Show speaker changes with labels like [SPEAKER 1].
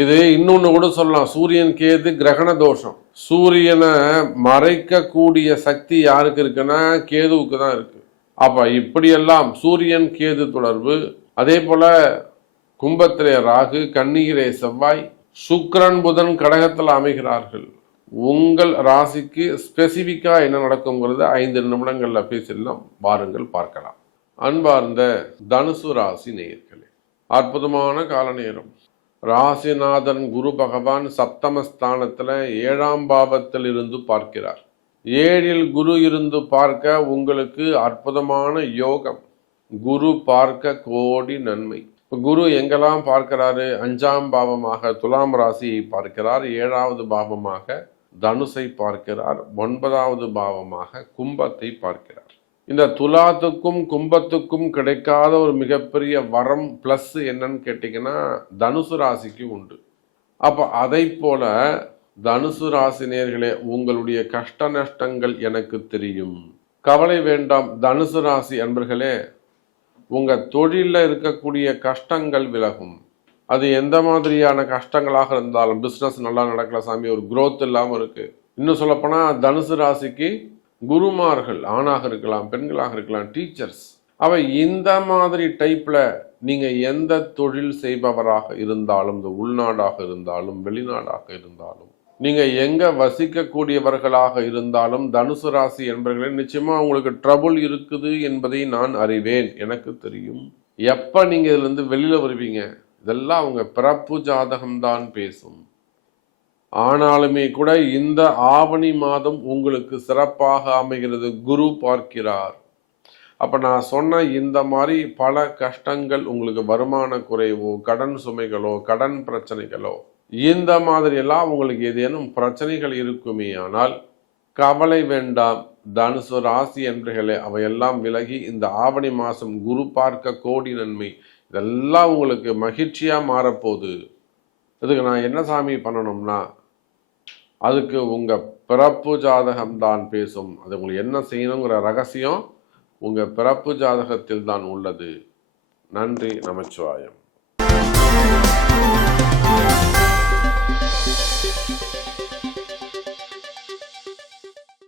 [SPEAKER 1] இது இன்னொன்னு கூட சொல்லலாம். சூரியன் கேது கிரகண தோஷம். சூரியனை மறைக்கக்கூடிய சக்தி யாருக்கு இருக்குன்னா கேதுவுக்கு தான் இருக்கு. அப்ப இப்படியெல்லாம் சூரியன் கேது தொடர்பு அதே போல கும்பத்திலே ராகு கண்ணீரே செவ்வாய் சுக்ரன் புதன் கடகத்தில் அமைகிறார்கள். உங்கள் ராசிக்கு ஸ்பெசிஃபிக்காக என்ன நடக்குங்கிறது ஐந்து நிமிடங்கள்ல பேசிடலாம். வாருங்கள் பார்க்கலாம். அன்பார்ந்த தனுசு ராசி நேயர்களே அற்புதமான கால நேரம் ராசிநாதன் குரு பகவான் சப்தமஸ்தானத்தில் ஏழாம் பாவத்தில் இருந்து பார்க்கிறார். ஏழில் குரு இருந்து பார்க்க உங்களுக்கு அற்புதமான யோகம். குரு பார்க்க கோடி நன்மை. குரு எங்கெல்லாம் பார்க்கிறாரு? அஞ்சாம் பாவமாக துலாம் ராசியை பார்க்கிறார். ஏழாவது பாவமாக தனுசை பார்க்கிறார். ஒன்பதாவது பாவமாக கும்பத்தை பார்க்கிறார். இந்த துலாத்துக்கும் கும்பத்துக்கும் கிடைக்காத ஒரு மிகப்பெரிய வரம் ப்ளஸ் என்னன்னு கேட்டிங்கன்னா தனுசு ராசிக்கு உண்டு. அப்போ அதை போல தனுசு ராசினியர்களே உங்களுடைய கஷ்ட நஷ்டங்கள் எனக்கு தெரியும். கவலை வேண்டாம் தனுசு ராசி அன்பர்களே உங்கள் தொழிலில் இருக்கக்கூடிய கஷ்டங்கள் விலகும். அது எந்த மாதிரியான கஷ்டங்களாக இருந்தாலும் பிஸ்னஸ் நல்லா நடக்கல சாமி ஒரு குரோத் இல்லாமல் இருக்குது இன்னும் சொல்லப்போனால் தனுசு ராசிக்கு குருமார்கள் ஆணாக இருக்கலாம் பெண்களாக இருக்கலாம் டீச்சர்ஸ் அவை இந்த மாதிரி டைப்பில் நீங்கள் எந்த தொழில் செய்பவராக இருந்தாலும் இந்த உள்நாடாக இருந்தாலும் வெளிநாடாக இருந்தாலும் நீங்கள் எங்கே வசிக்கக்கூடியவர்களாக இருந்தாலும் தனுசு ராசி என்பவர்களே நிச்சயமாக உங்களுக்கு ட்ரபுள் இருக்குது என்பதை நான் அறிவேன். எனக்கு தெரியும். எப்போ நீங்கள் இதுலேருந்து வெளியில் வருவீங்க? இதெல்லாம் அவங்க பிறப்பு ஜாதகம்தான் பேசும். ஆனாலுமே கூட இந்த ஆவணி மாதம் உங்களுக்கு சிறப்பாக அமைகிறது. குரு பார்க்கிறார். அப்ப நான் சொன்ன இந்த மாதிரி பல கஷ்டங்கள் உங்களுக்கு வருமான குறைவோ கடன் சுமைகளோ கடன் பிரச்சனைகளோ இந்த மாதிரி எல்லாம் உங்களுக்கு ஏதேனும் பிரச்சனைகள் இருக்குமே ஆனால் கவலை வேண்டாம். தனுசு ராசி என்பர்களே அவையெல்லாம் விலகி இந்த ஆவணி மாதம் குரு பார்க்க கோடி நன்மை. இதெல்லாம் உங்களுக்கு மகிழ்ச்சியாக மாறப்போகுது. இதுக்கு நான் என்ன சாமி பண்ணணும்னா அதுக்கு உங்கள் பிறப்பு ஜாதகம் தான் பேசும். அது உங்களுக்கு என்ன செய்யணுங்கிற ரகசியம் உங்கள் பிறப்பு ஜாதகத்தில் தான் உள்ளது. நன்றி நமச்சிவாயம்.